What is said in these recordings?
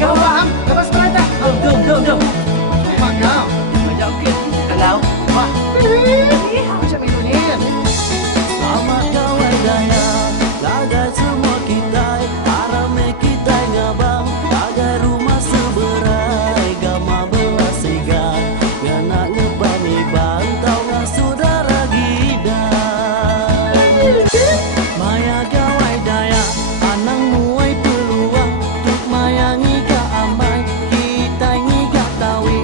Kau faham? Lepas perintah. Jom. Mak kau. Ajak okey. Kalau. Wah. Macam itu ni. Selamat gawai daya, lagai semua kita, arame kita ngabang, lagai rumah seberai, gama berasigan, kena ngebani bantau ngan saudara gidai. Maya gawai daya, anang muai peluang, tuk mayangi ka amai, kita ngiga tawi,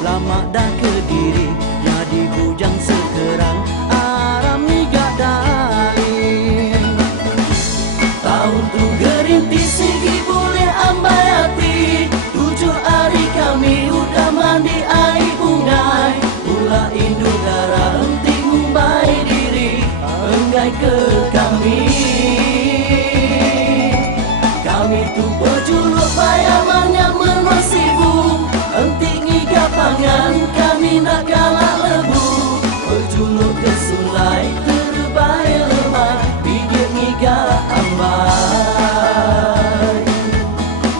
lama dah ke diri, jadi bujang sekerang. Tahun tu gerinti segi boleh ambai hati, 7 hari kami udah mandi air bungai, pula induk darah henti ngumbai diri, enggai ke kami. Kami tu berjuluk bayamannya menosibu, henti ngiga pangan kami nak galak lebu, berjuluk ke sulai terbaik lemah, bigit ngiga ambai.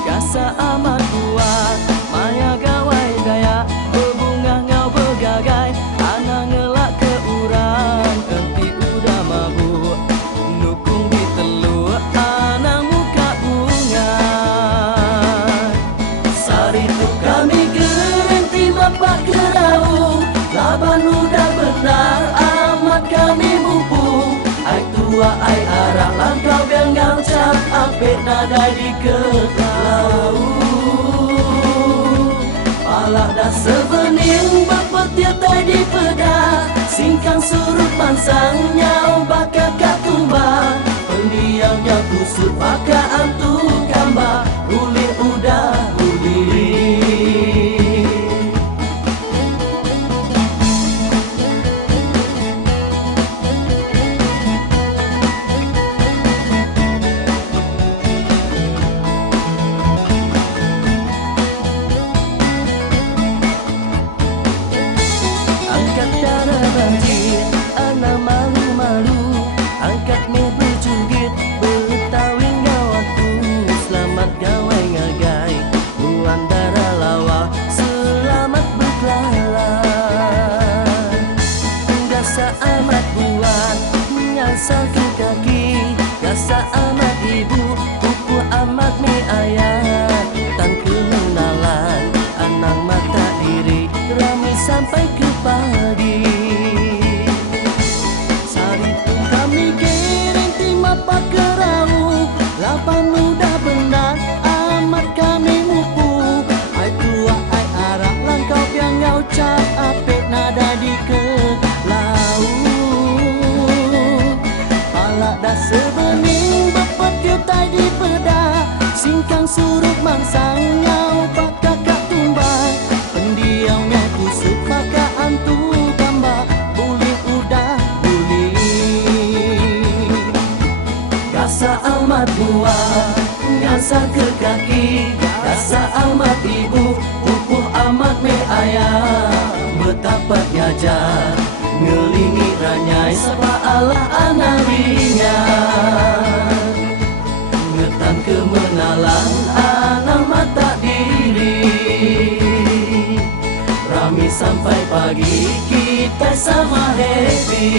Kasa amat kuat, maya gawai daya, berbunga ngau bergagai, anak ngelak ke urang, henti udah mabuk, nukung di telur, anak muka bunga. Sari tu kami gerenti bapak kerau, laban udah benar, amat kami mumpung, ai tua ai arak langkau biang ngaucap, apik nadai di kekau. Palak dah sebening berpetir tai di pedah, singkang surut pansang nyau bakal kat tumbang, pendiamnya kusut pakai antu gambar, ulit udah ulit. Angkat darah banjir, anak malu-malu, angkat me berjungkit, bertawing gawaku, selamat gawai ngagai, buang darah lawa, selamat berkelalan. Gasa amat buat, menyasar ke kaki, gasa amat ibu, pupuk amat me ayah, tan kenalan, anak mata diri, ramai sampai ke pagi. Sari tu kami gerinti mapa kerau, lapan mudah benar, amat kami mupu, ai tua ai arak langkau yang ngaucap, apik nada di ke laut. Palak dah sebening berpetir tai di pedah, singkang surut mangsang ngau bakal kat tumbang, pendiamnya kusut pakai antu gambar, boleh udah boleh. Gasa amat buah, nyasar ke kaki, gasa amat ibu, pupuh amat me ayah, betapa nyajar, ngelingi ranyai sapa Allah anarinya, ngetan kemenalan anak mata diri. Rami sampai pagi kita sama happy.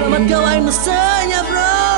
Selamat gawai mesenya bro.